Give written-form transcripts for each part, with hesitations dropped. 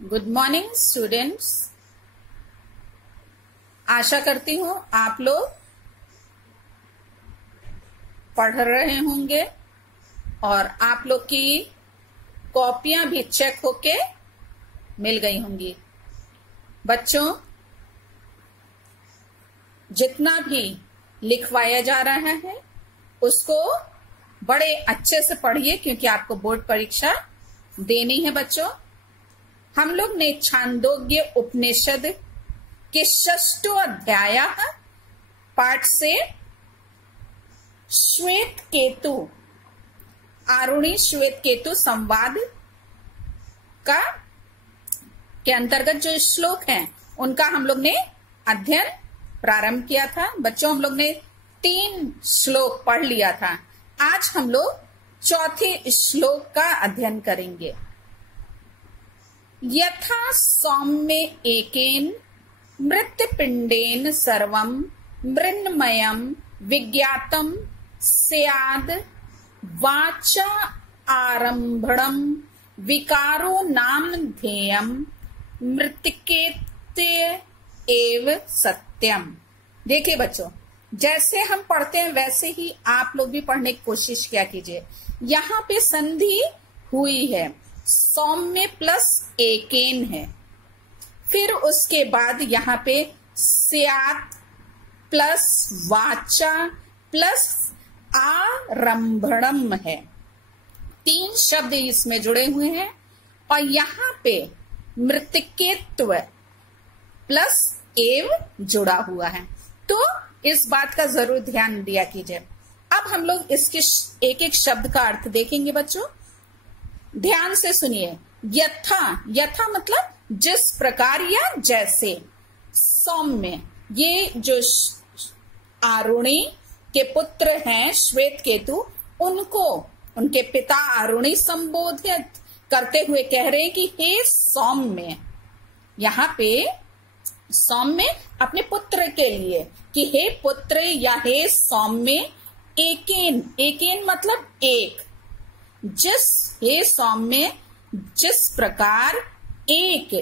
Good morning students. आशा करती हूँ आप लोग पढ़ रहे होंगे और आप लोग की कॉपियां भी चेक होके मिल गई होंगी। बच्चों, जितना भी लिखवाया जा रहा है उसको बड़े अच्छे से पढ़िए, क्योंकि आपको बोर्ड परीक्षा देनी है। बच्चों, हम लोग ने छांदोग्य उपनिषद के 6 अध्याय पाठ से श्वेत केतु आरुणी श्वेत केतु संवाद का के अंतर्गत जो श्लोक हैं उनका हम लोग ने अध्ययन प्रारंभ किया था। बच्चों, हम लोग ने 3 श्लोक पढ़ लिया था। आज हम लोग चौथे श्लोक का अध्ययन करेंगे। यथा सौम्य एकेन मृत्पिंडेन सर्वं मृन्मयं विज्ञातम् स्याद् वाचा आरम्भणं विकारो नामधेयं मृत्तिकेत्य एव सत्यम। देखिए बच्चों, जैसे हम पढ़ते हैं वैसे ही आप लोग भी पढ़ने की कोशिश किया कीजिए। यहाँ पे संधि हुई है, सौम्य प्लस एकेन है, फिर उसके बाद यहाँ पे स्यात् प्लस वाचा प्लस आरंभणम है। 3 शब्द इसमें जुड़े हुए हैं और यहाँ पे मृत्तिकेत्व प्लस एव जुड़ा हुआ है। तो इस बात का जरूर ध्यान दिया कीजिए। अब हम लोग इसके एक एक शब्द का अर्थ देखेंगे। बच्चों, ध्यान से सुनिए। यथा, यथा मतलब जिस प्रकार या जैसे। सौम्य, ये जो आरुणी के पुत्र हैं श्वेत केतु, उनको उनके पिता आरुणी संबोधित करते हुए कह रहे हैं कि हे सौम्य। यहाँ पे सौम्य अपने पुत्र के लिए कि हे पुत्र या हे सौम्य। एकेन, एकेन मतलब एक। जिस, हे सौम्य, जिस प्रकार एक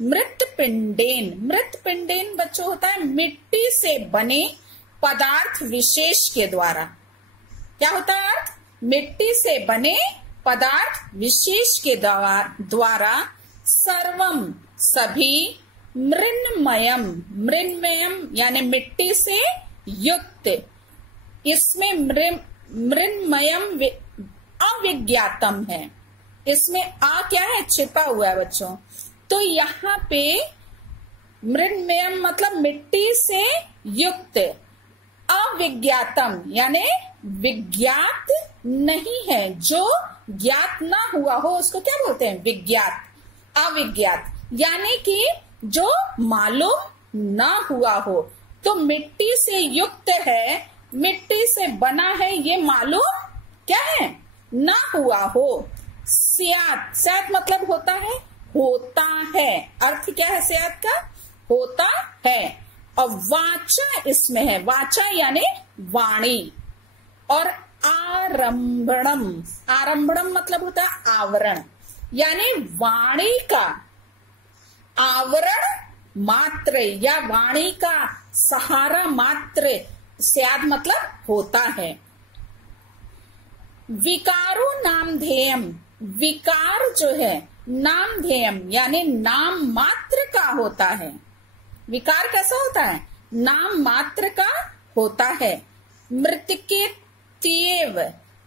मृत्पिंडेन, मृत्पिंडेन बच्चों होता है मिट्टी से बने पदार्थ विशेष के द्वारा। क्या होता है अर्थ? मिट्टी से बने पदार्थ विशेष के द्वारा सर्वम सभी मृन्मयम, मृन्मयम यानी मिट्टी से युक्त। इसमें मृन्मयम अविज्ञातम है। इसमें आ क्या है? छिपा हुआ है बच्चों। तो यहाँ पे मृन्मयम मतलब मिट्टी से युक्त, अविज्ञातम यानी विज्ञात नहीं है, जो ज्ञात ना हुआ हो उसको क्या बोलते हैं? विज्ञात। अविज्ञात यानी कि जो मालूम ना हुआ हो। तो मिट्टी से युक्त है, मिट्टी से बना है, ये मालूम क्या है? ना हुआ हो। स्यात्, स्यात् मतलब होता है, होता है। अर्थ क्या है स्यात् का? होता है। और वाचा इसमें है, वाचा यानी वाणी। और आरंभणम, आरंभणम मतलब होता है आवरण, यानी वाणी का आवरण मात्र या वाणी का सहारा मात्र स्याद् मतलब होता है। विकारो नामधेयम, विकार जो है नामधेयम यानी नाम मात्र का होता है। विकार कैसा होता है? नाम मात्र का होता है। मृत्तिकेत्येव,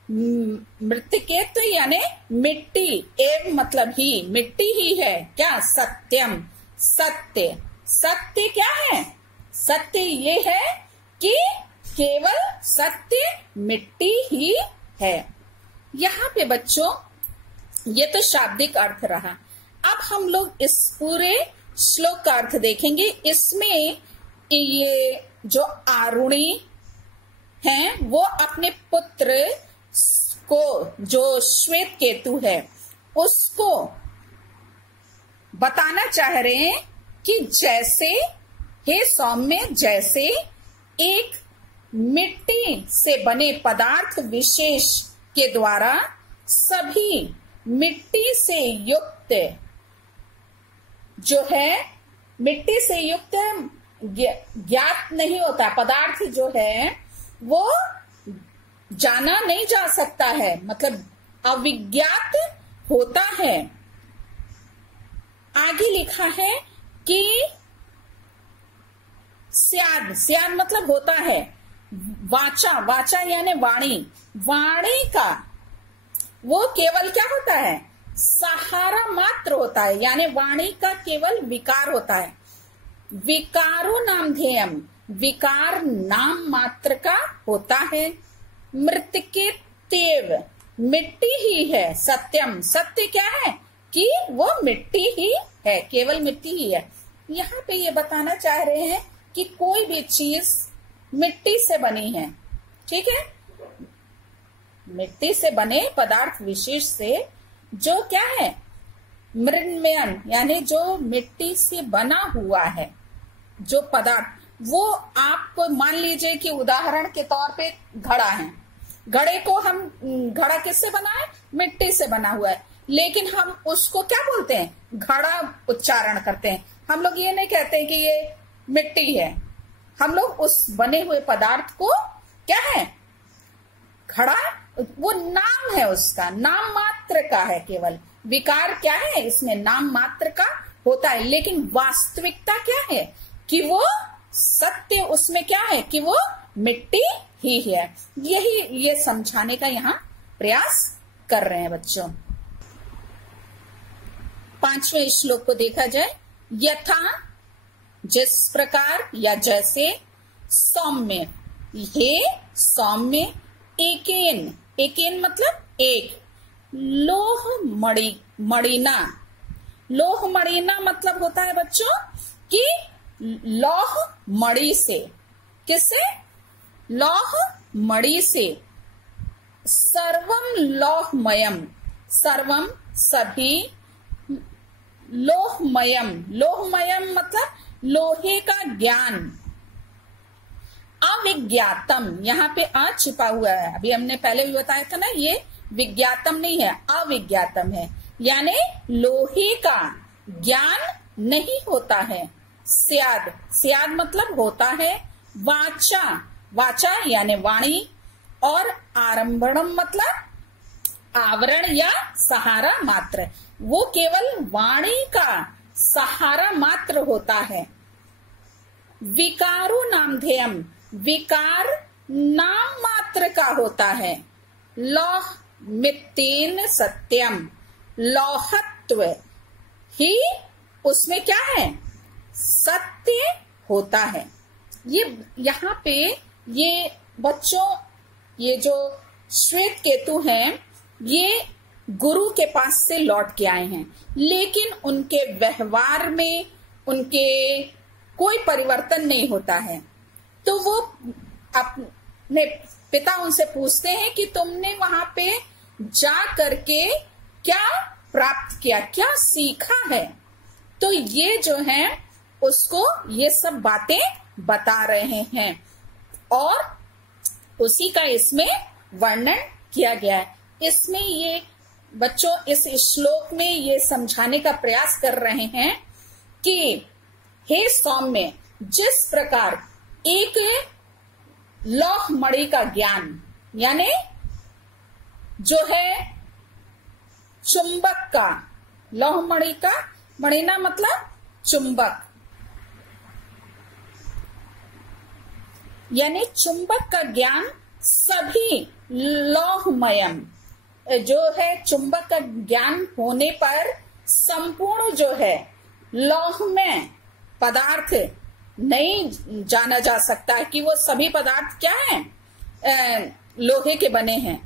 मृत्तिकेत्व यानी मिट्टी, एव मतलब ही, मिट्टी ही है। क्या? सत्यम, सत्य। सत्य क्या है? सत्य ये है कि केवल सत्य मिट्टी ही है। यहाँ पे बच्चों ये तो शाब्दिक अर्थ रहा। अब हम लोग इस पूरे श्लोक का अर्थ देखेंगे। इसमें ये जो आरुणी हैं वो अपने पुत्र को, जो श्वेत केतु है, उसको बताना चाह रहे हैं कि जैसे, हे सौम्य, जैसे एक मिट्टी से बने पदार्थ विशेष के द्वारा सभी मिट्टी से युक्त जो है, मिट्टी से युक्त ज्ञात नहीं होता, पदार्थ जो है वो जाना नहीं जा सकता है, मतलब अविज्ञात होता है। आगे लिखा है कि स्याद, स्याद मतलब होता है। वाचा, वाचा यानी वाणी, वाणी का वो केवल क्या होता है, सहारा मात्र होता है, यानी वाणी का केवल विकार होता है। विकारो नामधेयम, विकार नाम मात्र का होता है। मृतिके तेव, मिट्टी ही है। सत्यम, सत्य क्या है कि वो मिट्टी ही है, केवल मिट्टी ही है। यहाँ पे ये बताना चाह रहे हैं कि कोई भी चीज मिट्टी से बनी है, ठीक है, मिट्टी से बने पदार्थ विशेष से जो क्या है, मृण्मयन यानी जो मिट्टी से बना हुआ है जो पदार्थ, वो आप मान लीजिए कि उदाहरण के तौर पे घड़ा है, घड़े को हम, घड़ा किससे बना है, मिट्टी से बना हुआ है, लेकिन हम उसको क्या बोलते हैं, घड़ा उच्चारण करते हैं। हम लोग ये नहीं कहते कि ये मिट्टी है, हम लोग उस बने हुए पदार्थ को क्या है, घड़ा, वो नाम है, उसका नाम मात्र का है, केवल विकार क्या है इसमें, नाम मात्र का होता है, लेकिन वास्तविकता क्या है कि वो सत्य उसमें क्या है कि वो मिट्टी ही है। यही ये समझाने का यहाँ प्रयास कर रहे हैं बच्चों। 5वें श्लोक को देखा जाए, यथा जिस प्रकार या जैसे, सौम्य, हे सौम्य, एकेन, एकेन मतलब एक, लोह मणि, मणिना, लोह मणिना मतलब होता है बच्चों कि लौह मणि से, किससे, लौह मणि से, सर्वम लौहमयम, सर्वम सभी, लोहमयम, लोहमयम मतलब लोहे का ज्ञान, अविज्ञातम, यहाँ पे अ छिपा हुआ है, अभी हमने पहले भी बताया था ना, ये विज्ञातम नहीं है, अविज्ञातम है, यानी लोहे का ज्ञान नहीं होता है। स्याद, स्याद मतलब होता है। वाचा, वाचा यानी वाणी, और आरंभणम मतलब आवरण या सहारा मात्र, वो केवल वाणी का सहारा मात्र होता है। विकारो नामधेयम, विकार नाम मात्र का होता है। लौह मित्तेन सत्यम, लौहत्व ही उसमें क्या है, सत्य होता है। ये यहाँ पे ये बच्चों, ये जो श्वेत केतु हैं, ये गुरु के पास से लौट के आए हैं, लेकिन उनके व्यवहार में उनके कोई परिवर्तन नहीं होता है। तो वो अपने पिता उनसे पूछते हैं कि तुमने वहां पे जा करके क्या प्राप्त किया, क्या सीखा है। तो ये जो है उसको ये सब बातें बता रहे हैं और उसी का इसमें वर्णन किया गया है। इसमें ये बच्चों इस श्लोक में ये समझाने का प्रयास कर रहे हैं कि हे सौम्य, जिस प्रकार एक लौह मणि का ज्ञान, यानी जो है चुंबक का, लौह मणि का, मणिना मतलब चुंबक, यानी चुंबक का ज्ञान सभी लौहमयम, जो है चुंबक का ज्ञान होने पर संपूर्ण जो है लौहमय पदार्थ नहीं जाना जा सकता है कि वो सभी पदार्थ क्या हैं, लोहे के बने हैं।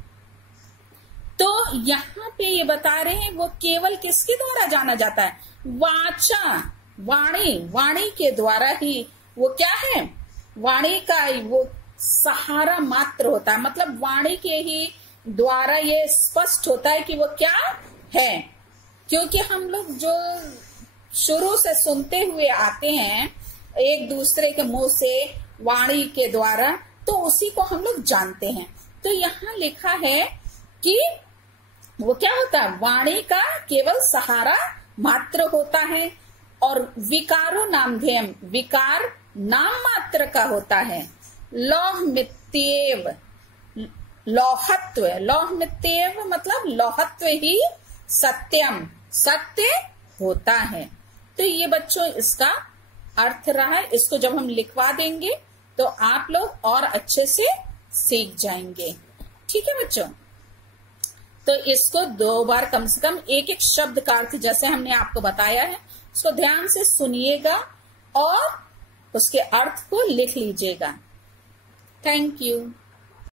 तो यहाँ पे ये बता रहे हैं वो केवल किसके द्वारा जाना जाता है, वाचा, वाणी, वाणी के द्वारा ही वो क्या है, वाणी का वो सहारा मात्र होता है, मतलब वाणी के ही द्वारा ये स्पष्ट होता है कि वो क्या है। क्योंकि हम लोग जो शुरू से सुनते हुए आते हैं एक दूसरे के मुंह से वाणी के द्वारा, तो उसी को हम लोग जानते हैं। तो यहाँ लिखा है कि वो क्या होता है, वाणी का केवल सहारा मात्र होता है। और विकारो नामधेयम, विकार नाम मात्र का होता है। लौह मित्येव, लौहत्व, लौह मित्येव मतलब लौहत्व ही सत्यम, सत्य होता है। तो ये बच्चों इसका अर्थ रहा है। इसको जब हम लिखवा देंगे तो आप लोग और अच्छे से सीख जाएंगे। ठीक है बच्चों, तो इसको 2 बार कम से कम एक एक शब्द का अर्थ जैसे हमने आपको बताया है उसको ध्यान से सुनिएगा और उसके अर्थ को लिख लीजिएगा। Thank you.